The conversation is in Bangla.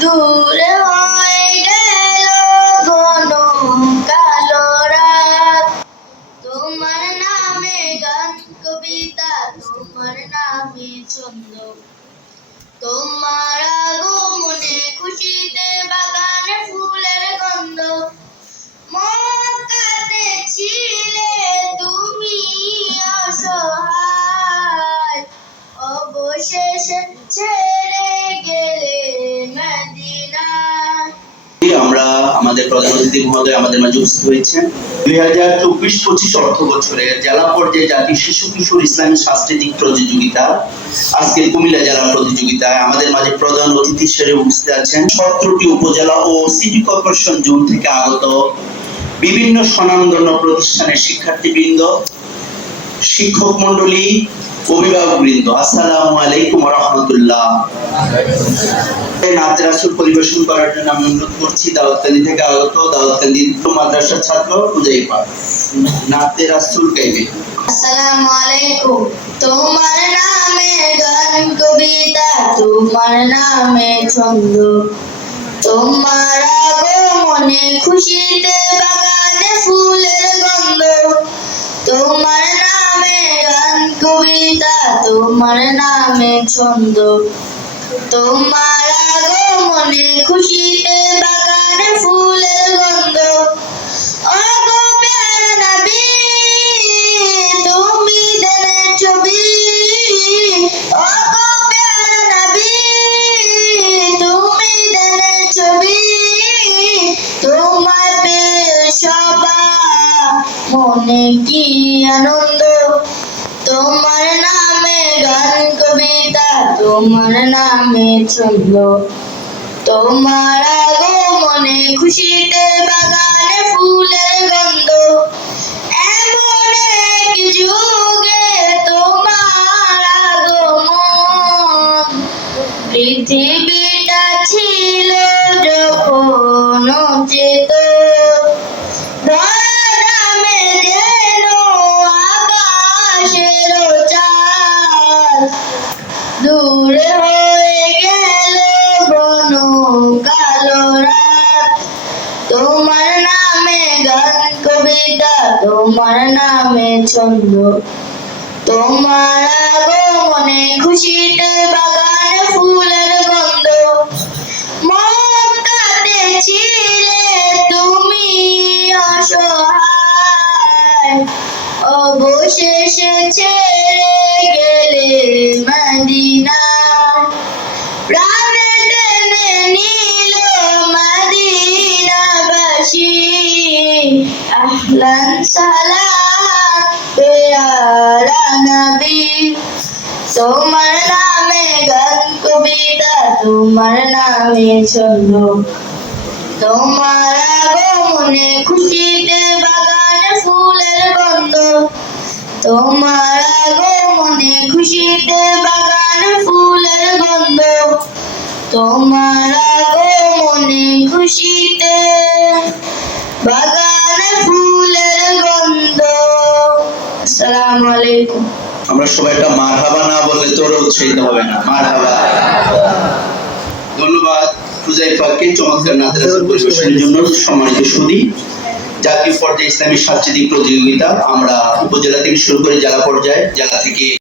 দূরে হয়ে গেল ঘন তোমার নামে গান কবিতা তোমার নামে ছন্দ। তোমার আগমনে আমাদের প্রধান অতিথি মহোদয় আমাদের মাঝে উপস্থিত হয়েছেন দুই হাজার চব্বিশ পঁচিশ অর্থ বছরের জেলা পর্যায়ে জাতীয় শিশু কিশোর ইসলামী সাংস্কৃতিক প্রতিযোগিতা, আজকের কুমিল্লা জেলা প্রতিযোগিতায় আমাদের মাঝে প্রধান অতিথি হিসেবে উপস্থিত আছেন। সতেরোটি উপজেলা ও সিটি কর্পোরেশন জোন থেকে আগত বিভিন্ন স্বনামধন্য প্রতিষ্ঠানের শিক্ষার্থীবৃন্দ, শিক্ষক মন্ডলী আলাইকুম রহমতুল্লাহ পরিবেশন করার জন্য আমি অনুরোধ করছি থেকে আগত মাদ্রাসার ছাত্র হুজাইফা নাতে রাসুল আলাইকুম। তোমার নামে গান কবিতা, তোমার নামে ছন্দ। তোমার আগমনে খুশিতে বাগানে ফুলের তোমার নামে ছন্দ। তোমার আগমনে খুশিতে বাগানে ফুলের গন্ধ। তুমি ছবি। তুমি ছবি। তোমার মনে কি আনন্দ? তোমার নামে গান কবিতা, তোমার নামে ছন্দ। তোমার আগমনে খুশিতে বাগানে ফুলের গন্ধ। এমন এক যুগে তোমার আগমন পৃথিবীটা দূরে হয়ে গেল ঘন কালো রাত। তোমার নামে গান কবিতা, তোমার নামে ছন্দ। তোমার আগমনে খুশিতে বাগানে ফুলের গন্ধ। মক্কাতে ছিলে তুমি অসহায়। অবশেষে ছেড়ে গেলে মদিনা আহলান পেয়ারা নবী তোমার নামে গান কবিতা তোমার নামে ছন্দ তোমার আগমনে খুশিতে বাগানে ফুলের গন্ধ। তোমার আগমনে খুশিতে তোমার আগমনে খুশিতে বাগানে ফুলের গন্ধ। আলাইকুম। আমরা সবাই একটা মার হাবা না বললে তোর উৎসাহিত হবে না। মার হাবা ধন্যবাদ চমৎকার পরিবেশনের জন্য সম্মানিত সুদী। জাতীয় পর্যায়ে ইসলামী সাংস্কৃতিক প্রতিযোগিতা আমরা উপজেলা থেকে শুরু করে জেলা পর্যায়ে, জেলা থেকে